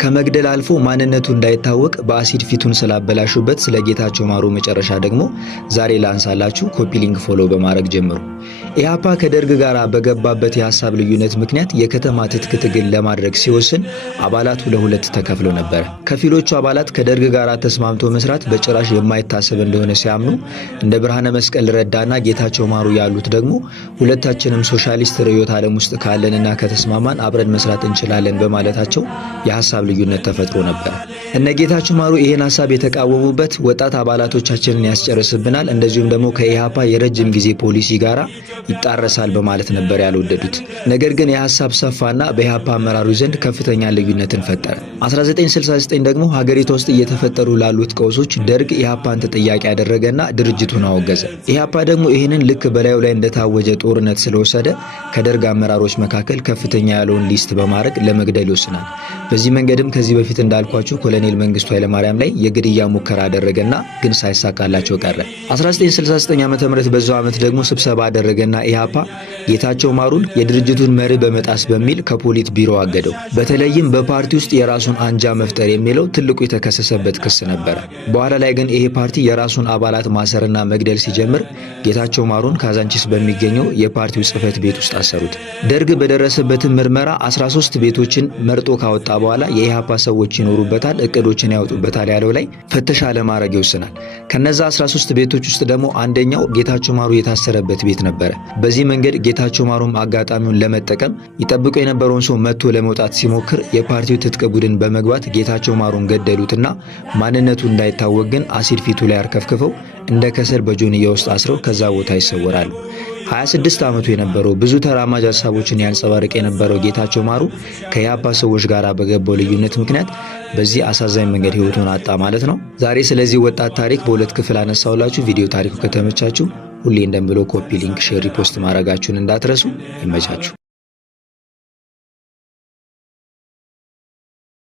ከመግደል አልፎ ማንነቱ እንዳይታወቅ በአሲድ ፊቱን ስላበላሹበት ስለ ጌታቸው ማሩ መጨረሻ ደግሞ ዛሬ ላንሳላችሁ። ኮፒ ሊንክ ፎሎ በማድረግ ጀምሩ። ኢህአፓ ከደርግ ጋር በገባበት የሐሳብ ልዩነት ምክንያት የከተማ ትጥቅ ትግል ለማድረግ ሲወስን አባላቱ ለሁለት ተከፍለው ነበር። ከፊሎቹ አባላት ከደርግ ጋር ተስማምቶ መስራት በጭራሽ የማይታሰብ እንደሆነ ሲያምኑ፣ እንደ ብርሃነ መስቀል ረዳና ጌታቸው ማሩ ያሉት ደግሞ ሁለታችንም ሶሻሊስት ርዕዮተ ዓለም ውስጥ ካለንና ከተስማማን አብረን መስራት እንችላለን በማለታቸው የሐሳብ ልዩነት ተፈጥሮ ነበር። እነ ጌታቸው ማሩ ይሄን ሐሳብ የተቃወሙበት ወጣት አባላቶቻችንን ያስጨርስብናል፣ እንደዚሁም ደግሞ ከኢህአፓ የረጅም ጊዜ ፖሊሲ ጋራ ይጣረሳል በማለት ነበር ያልወደዱት። ነገር ግን የሐሳብ ሰፋና በኢህአፓ አመራሩ ዘንድ ከፍተኛ ልዩነትን ፈጠረ። 1969 ደግሞ ሀገሪቷ ውስጥ እየተፈጠሩ ላሉት ቀውሶች ደርግ ኢህአፓን ተጠያቂ ያደረገና ድርጅቱን አወገዘ። ኢህአፓ ደግሞ ይህንን ልክ በላዩ ላይ እንደታወጀ ጦርነት ስለወሰደ ከደርግ አመራሮች መካከል ከፍተኛ ያለውን ሊስት በማድረግ ለመግደል ይወስናል። በዚህ መንገድም ከዚህ በፊት እንዳልኳችሁ ኮሎኔል መንግስቱ ኃይለማርያም ላይ የግድያ ሙከራ አደረገና ግን ሳይሳካላቸው ቀረ። 1969 ዓ.ም በዛው ዓመት ደግሞ ስብሰባ አደረገና ኢህአፓ ጌታቸው ማሩን የድርጅቱን መሪ በመጣስ በሚል ከፖሊት ቢሮ አገደው። በተለይም በፓርቲ ውስጥ የራሱን አንጃ መፍጠር የሚለው ትልቁ የተከሰሰበት ክስ ነበር። በኋላ ላይ ግን ይሄ ፓርቲ የራሱን አባላት ማሰርና መግደል ሲጀምር ጌታቸው ማሩን ካዛንቺስ በሚገኘው የፓርቲው ጽህፈት ቤት ውስጥ አሰሩት። ደርግ በደረሰበት ምርመራ 13 ቤቶችን መርጦ ካወጣ በኋላ የኢህአፓ ሰዎች ይኖሩበታል፣ እቅዶችን ያወጡበታል ያለው ላይ ፍተሻ ለማድረግ ይወስናል። ከነዛ 13 ቤቶች ውስጥ ደግሞ አንደኛው ጌታቸው ማሩ የታሰረበት ቤት ነበር። በዚህ መንገድ ጌታቸው ማሩም አጋጣሚውን ለመጠቀም ይጠብቁ የነበረውን ሰው መጥቶ ለመውጣት ሲሞክር የፓርቲው ትጥቅ ቡድን በመግባት ጌታቸው ማሩን ገደሉትና ማንነቱ እንዳይታወቅ ግን አሲድ ፊቱ ላይ አርከፍክፈው እንደ ከሰል በጆንያ ውስጥ አስረው ከዛ ቦታ ይሰወራሉ። 26 ዓመቱ የነበረው ብዙ ተራማጅ ሐሳቦችን ያንጸባርቅ የነበረው ጌታቸው ማሩ ከኢህአፓ ሰዎች ጋር በገባው ልዩነት ምክንያት በዚህ አሳዛኝ መንገድ ህይወቱን አጣ ማለት ነው። ዛሬ ስለዚህ ወጣት ታሪክ በሁለት ክፍል አነሳውላችሁ። ቪዲዮ ታሪኩ ከተመቻችሁ ሁሌ እንደምለው ኮፒ ሊንክ፣ ሼር፣ ሪፖስት ማድረጋችሁን እንዳትረሱ። ይመቻችሁ።